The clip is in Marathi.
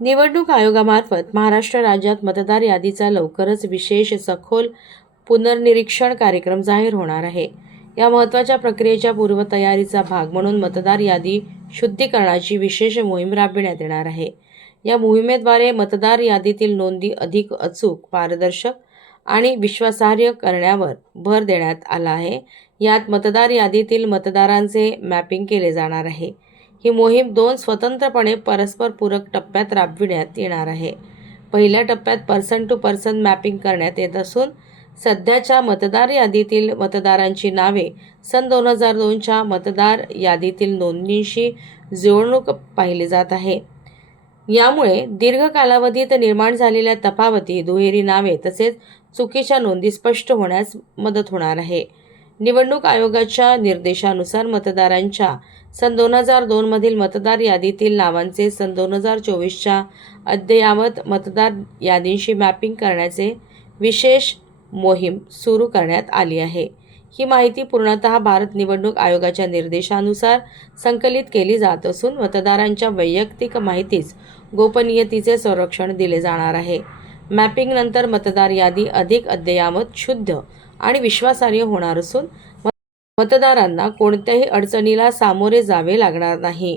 निवडणूक आयोगामार्फत महाराष्ट्र राज्यात मतदार यादीचा लवकरच विशेष सखोल पुनर्निरीक्षण कार्यक्रम जाहीर होणार आहे। या महत्त्वाच्या प्रक्रियेच्या पूर्वतयारीचा भाग म्हणून मतदार यादी शुद्धीकरणाची विशेष मोहीम राबविण्यात येणार आहे। या मोहिमेद्वारे मतदार यादीतील नोंदी अधिक अचूक, पारदर्शक आणि विश्वासार्ह करण्यावर भर देण्यात आला आहे। यात मतदार यादीतील मतदारांचे मॅपिंग केले जाणार आहे। ही मोहीम 2 स्वतंत्रपणे परस्पर पूरक टप्प्यात राबविण्यात येणार आहे। पहिल्या टप्प्यात पर्सन टू पर्सन मॅपिंग करण्यात येत असून सध्याच्या मतदार यादीतील मतदारांची नावे सन 2002च्या मतदार यादीतील नोंदणीशी जुळवणूक पाहिली जात आहे। यामुळे दीर्घ कालावधीत निर्माण झालेल्या तफावती, दुहेरी नावे तसेच चुकीच्या नोंदी स्पष्ट होण्यास मदत होणार आहे। निवडणूक आयोगाच्या निर्देशानुसार मतदारांच्या सन 2002 मधील मतदार यादीतील नावांचे सन 2024च्या अद्ययावत मतदार यादींशी मॅपिंग करण्याचे विशेष मोहीम सुरू करण्यात आली आहे। ही माहिती पूर्णतः भारत निवडणूक आयोगाच्या निर्देशानुसार संकलित केली जात असून मतदारांच्या वैयक्तिक माहितीस गोपनीयतेचे संरक्षण दिले जाणार आहे। मॅपिंगनंतर मतदार यादी अधिक अद्ययावत, शुद्ध आणि विश्वासार्ह होणार असून मतदारांना कोणत्याही अडचणीला सामोरे जावे लागणार नाही।